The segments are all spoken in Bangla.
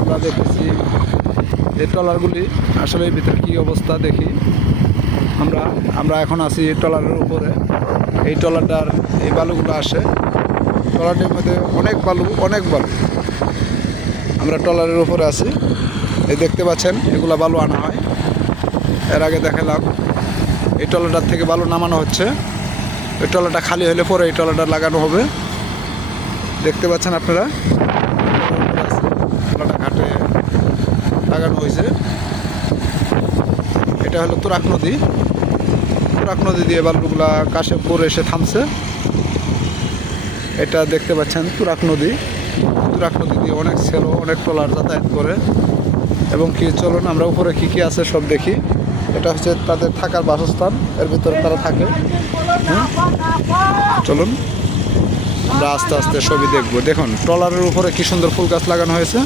আমরা দেখেছি এই ট্রলারগুলি আসলে ভিতরে কী অবস্থা দেখি। আমরা আমরা এখন আছি এই ট্রলারের উপরে। এই ট্রলারটার, এই বালুগুলো আসে। ট্রলারটির মধ্যে অনেক বালু অনেক বালু। আমরা ট্রলারের উপরে আছি। এই দেখতে পাচ্ছেন, এগুলো বালু আনা হয়। এর আগে দেখালাম, এই ট্রলারটার থেকে বালু নামানো হচ্ছে। এই ট্রলারটা খালি হলে পরে এই ট্রলারটা লাগানো হবে। দেখতে পাচ্ছেন আপনারা ট্রলারটা ঘাটে লাগানো হয়েছে। এটা হলো তুরাক নদী। তুরাক নদী দিয়ে বালুগুলা কাশেপুর এসে থামছে। এটা দেখতে পাচ্ছেন, তুরাক নদী। তুরাক নদী দিয়ে অনেক সেলো অনেক ট্রলার যাতায়াত করে। এবং কি চলুন, আমরা উপরে কী কী আছে সব দেখি। এটা হচ্ছে তাদের থাকার বাসস্থান, এর ভিতরে তারা থাকে? চলুন, আমরা আস্তে আস্তে ছবি দেখব। দেখুন, ট্রলারের উপরে কি সুন্দর ফুল গাছ লাগানো হয়েছে।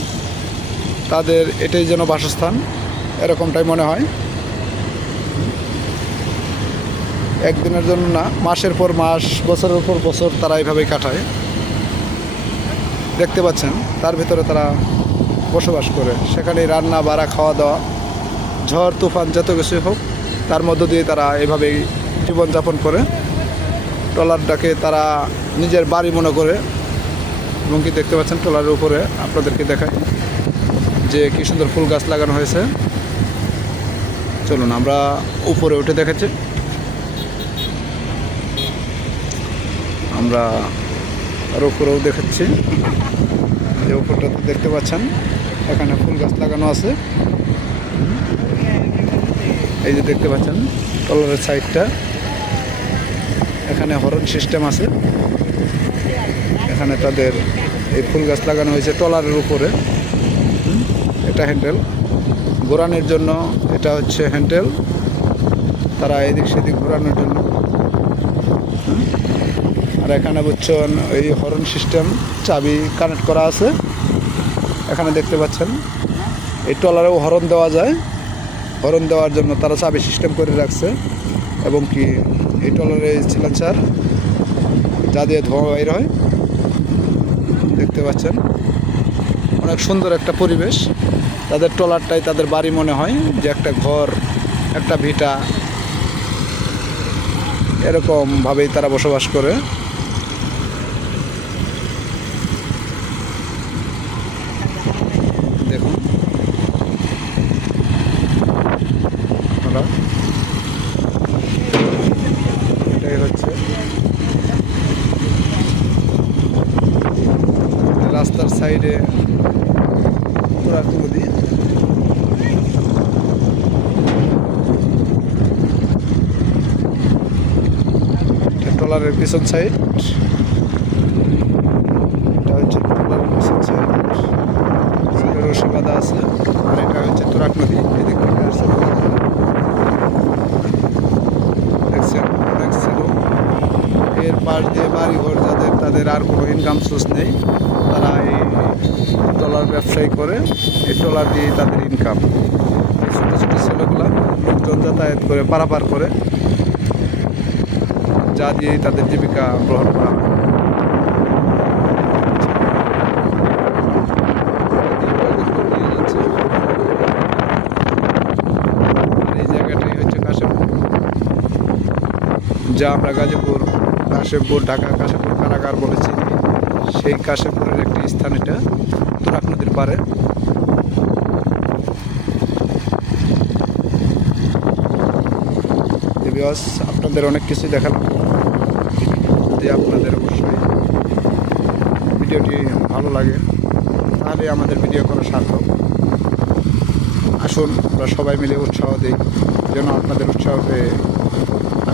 তাদের এটাই যেন বাসস্থান, এরকমটাই মনে হয়। একদিনের জন্য না, মাসের পর মাস, বছরের পর বছর তারা এইভাবেই কাটায়। দেখতে পাচ্ছেন, তার ভিতরে তারা বসবাস করে। সেখানে রান্না, বাড়া খাওয়া দাওয়া ঝড়, তুফান, যত কিছুই হোক, তার মধ্য দিয়ে তারা এভাবেই জীবনযাপন করে। ট্রলারটাকে তারা নিজের বাড়ি মনে করে। এবং কি দেখতে পাচ্ছেন, ট্রলারের উপরে আপনাদেরকে দেখায় যে কি সুন্দর ফুল গাছ লাগানো হয়েছে। চলুন, আমরা উপরে উঠে দেখেছি আমরা আর উপরেও দেখাচ্ছি। যে উপরটাতে দেখতে পাচ্ছেন, এখানে ফুল গাছ লাগানো আছে। এই যে দেখতে পাচ্ছেন ট্রলারের সাইডটা। এখানে হরন সিস্টেম আছে। এখানে তাদের এই ফুল গাছ লাগানো হয়েছে ট্রলারের উপরে। এটা হ্যান্ডেল। ঘোরানোর জন্য এটা হচ্ছে হ্যান্ডেল। তারা এদিক সেদিক ঘোরানোর জন্য। আর এখানে বুঝছেন এই হরন সিস্টেম চাবি কানেক্ট করা আছে। এখানে দেখতে পাচ্ছেন। এই ট্রলারেও হরন দেওয়া যায়। হরন দেওয়ার জন্য তারা চাবি সিস্টেম করে রাখছে। এবং কি এই ট্রলারে সিলেন্সার যা দিয়ে ধোঁয়া বাইর হয়। দেখতে পাচ্ছেন। অনেক সুন্দর একটা পরিবেশ। তাদের ট্রলারটাই তাদের বাড়ি মনে হয়, যে একটা ঘর, একটা ভিটা এরকমভাবেই তারা বসবাস করে। দেখুন। এটাই হচ্ছে। রাস্তার সাইডে তুরাক নদী এটা ট্রলারের পিছন সাইড এটা হচ্ছে ট্রলারের পিছন সাইড আছে। আর এটা হচ্ছে তুরাক নদী এদিক থেকে আসছে দেখছেন অনেক ছিল এর পাশ দিয়ে বাড়ি ঘর যাদের, তাদের আর কোনো ইনকাম সোর্স নেই, তারা এই ডলার ব্যবসায়ী করে, এই ডলার দিয়ে তাদের ইনকাম ছোটো ছোটো ছেলেগুলা লোকজন যাতায়াত করে, পারাপার করে, যা দিয়ে তাদের জীবিকা গ্রহণ করা হয়। যা আমরা গাজীপুর কাশেমপুর ঢাকা কাশেমপুর কারাগার বলেছি। সেই কাশেমপুরের একটি স্থান এটা। তুরাক নদীর পারে আপনাদের অনেক কিছু দেখালাম। যদি আপনাদের অবশ্যই ভিডিওটি ভালো লাগে, তাহলে আমাদের ভিডিও করা সার্থক। আসুন, আমরা সবাই মিলে উৎসাহ দিই, যেন আপনাদের উৎসাহ পেয়ে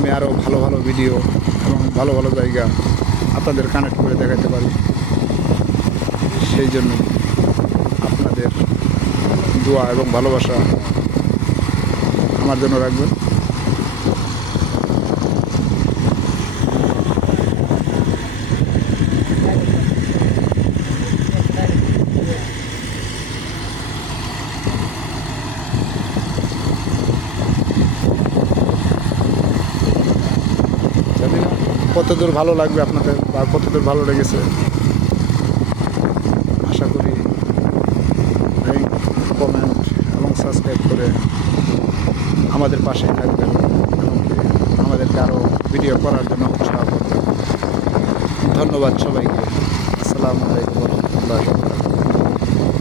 আমি আরও ভালো ভালো ভিডিও এবং ভালো ভালো জায়গা আপনাদের কানেক্ট করে দেখাতে পারি। সেই জন্য আপনাদের দোয়া এবং ভালোবাসা আমার জন্য রাখবেন জানি না কতদূর ভালো লাগবে আপনাদের বা কতদূর ভালো লেগেছে? আশা করি লাইক, কমেন্ট এবং সাবস্ক্রাইব করে আমাদের পাশে থাকবেন। আমাদেরকে আরও ভিডিও করার জন্য উৎসাহ ধন্যবাদ সবাইকে। আসসালামু আলাইকুম রহমতুল্লাহ